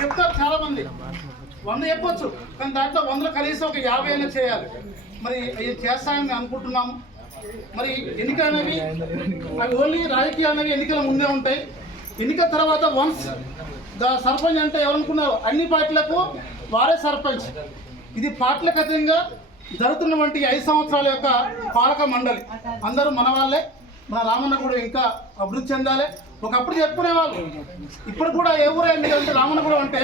చెప్తారు చాలా మంది 100 చెప్పొచ్చు, కానీ దాంట్లో 100లో కనీసం ఒక 50 అయినా చేయాలి. మరి అవి చేస్తాయని అనుకుంటున్నాము. మరి ఎన్నికలు అనేవి అవి ఓన్లీ రాజకీయాలు అనేవి ఎన్నికల ముందే ఉంటాయి. ఎన్నికల తర్వాత వన్స్ సర్పంచ్ అంటే ఎవరనుకున్నారు, అన్ని పార్టీలకు వారే సర్పంచ్. ఇది పార్టీలకు అతీతంగా జరుగుతున్నటువంటి 5 సంవత్సరాల యొక్క పాలక మండలి. అందరూ మన వాళ్ళే. మన రామన్న కూడా ఇంకా అభివృద్ధి చెందాలి. ఒకప్పుడు చెప్పుకునేవాళ్ళు, ఇప్పుడు కూడా ఏ ఊరు ఎన్నికలంటే రామన్నగూడెం అంటే,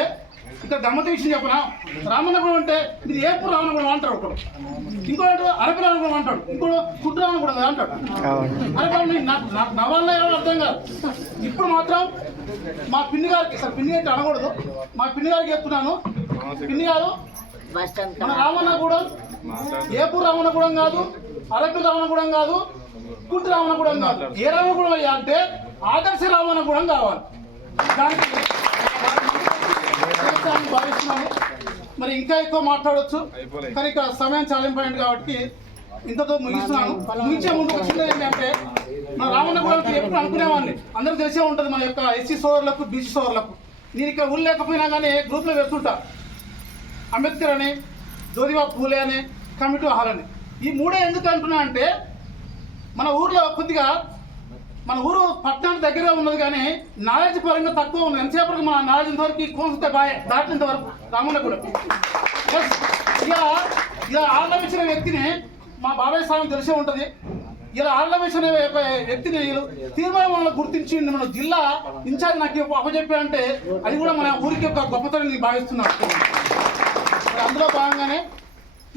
ఇక్కడ గమ్మతి విషయం చెప్పనా, రామన్నగూడెం అంటే ఇది ఏపూరు రామన్నగూడెం అంటాడు ఒకడు, ఇంకోటి అరపి రామన్నగూడెం అంటాడు, ఇంకోటి కుట్టు రామన్నగూడెం అంటాడు. అరపి నా వల్ల ఎవరు అర్థం కాదు. ఇప్పుడు మాత్రం మా పిన్ని గారికి, సార్ పిన్ని గారికి అనకూడదు, మా పిన్ని గారికి చెప్తున్నాను, పిన్ని గారు మన రామన్నగూడెం ఏపూరు రామన్నగూడెం కాదు, అరపి రామన్నగూడెం కాదు, కుట్టు రామన్నగూడెం కాదు. ఏ రామన్నగూడెం అయ్యా అంటే ఆదర్శ రామన్నగూడెం కావాలి. దానికి భావిస్తున్నాను. మరి ఇంకా ఎక్కువ మాట్లాడవచ్చు, కానీ ఇక్కడ సమయం చాలా ఇంపార్టెంట్ కాబట్టి ఇంతతో ముగిస్తున్నాను. ముగించే ముందుకు వచ్చింది ఏంటంటే, మన రామన్నగూడెంకి ఎప్పుడు అనుకునేవాడిని, అందరూ తెలిసే ఉంటుంది మన యొక్క ఎస్సీ సోదరులకు, బీసీ సోదరులకు. నేను ఇక్కడ ఊళ్ళు లేకపోయినా కానీ గ్రూప్లో పెడుతుంటా, అంబేద్కర్ అని, జ్యోతిబా పూలే అని, కమిటీ హాల్ అని. ఈ మూడే ఎందుకు అంటున్నా అంటే, మన ఊర్లో కొద్దిగా, మన ఊరు పట్టణానికి దగ్గరగా ఉన్నది కానీ నాలెడ్జ్ పరంగా తక్కువ ఉంది. ఎంతసేపటికి మన నాలెడ్జ్ ఇంతవరకు కోస్తే బాయ్ దాటినంత వరకు రామన్నగూడెం. ఇలా ఆర్లమించిన వ్యక్తిని మా బాబాయ్ స్వామి తెలిసే ఉంటుంది. ఇలా ఆర్లమించిన వ్యక్తిని తీర్మానంలో గుర్తించి మన జిల్లా ఇన్ఛార్జ్ నాకు అప్పచెప్పారంటే అది కూడా మన ఊరికి ఒక గొప్పతనం నేను భావిస్తున్నాను. అందులో భాగంగానే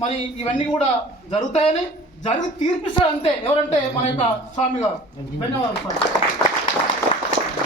మరి ఇవన్నీ కూడా జరుగుతాయని, జరిగి తీర్పిస్తారు అంతే. ఎవరంటే మన యొక్క స్వామి గారు. ధన్యవాదాలు స్వామి.